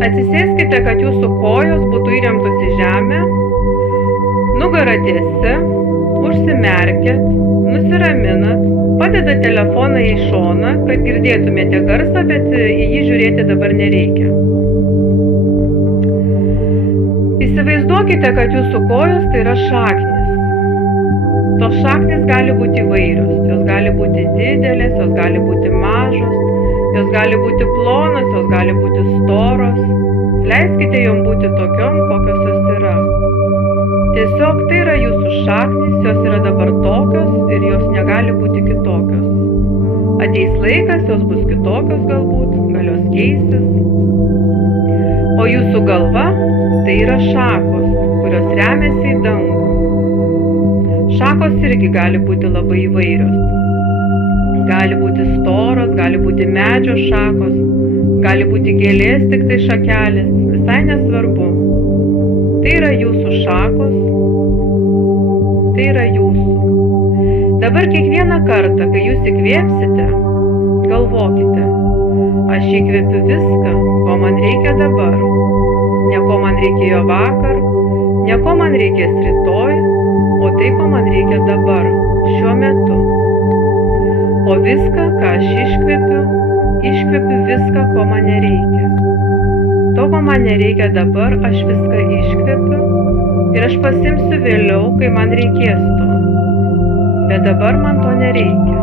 Atsisėskite, kad jūsų kojos būtų įremtos į žemę, nugara tiesi, užsimerkėt, nusiraminat, padedat telefoną į šoną, kad girdėtumėte garsą, bet į jį žiūrėti dabar nereikia. Įsivaizduokite, kad jūsų kojos tai yra šaknis. Tos šaknis gali būti įvairios, jos gali būti didelės, jos gali būti mažos, jos gali būti plonos, jos gali būti storos. Leiskite jom būti tokiom, kokios jos yra. Tiesiog tai yra jūsų šaknis, jos yra dabar tokios ir jos negali būti kitokios. Ateis laikas, jos bus kitokios galbūt, gal jos keisis. O jūsų galva tai yra šakos, kurios remiasi į dangų. Šakos irgi gali būti labai įvairios. Gali būti storos, gali būti medžio šakos, gali būti gėlės tik tai šakelės, visai nesvarbu. Tai yra jūsų šakos, tai yra jūsų. Dabar kiekvieną kartą, kai jūs įkvėpsite, galvokite, aš įkvėpiu viską, ko man reikia dabar. Ne ko man reikėjo vakar, ne ko man reikės rytoj, o tai, ko man reikia dabar, šiuo metu. O viską, ką aš iškvėpiu viską, ko man nereikia. To, ko man nereikia dabar, aš viską iškvėpiu ir aš pasimsiu vėliau, kai man reikės to. Bet dabar man to nereikia.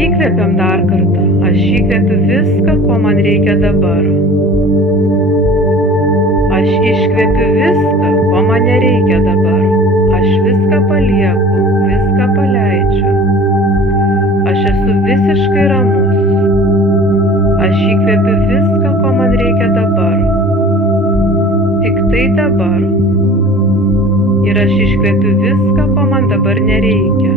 Įkvėpiam dar kartą. Aš įkvėpiu viską, ko man reikia dabar. Aš iškvėpiu viską, ko man nereikia dabar. Aš viską palieku, viską paleidžiu. Aš esu visiškai ramus. Aš įkvėpiu viską, ko man reikia dabar. Tik tai dabar. Ir aš iškvėpiu viską, ko man dabar nereikia.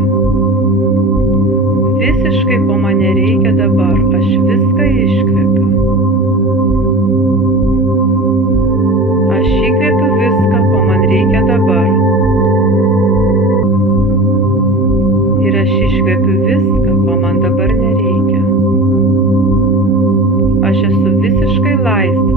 Visiškai, ko man nereikia dabar. Aš viską iškvėpiu. Aš įkvėpiu viską, ko man reikia dabar. Ir aš iškvėpiu viską, ko man dabar nereikia. Aš esu visiškai laisvas.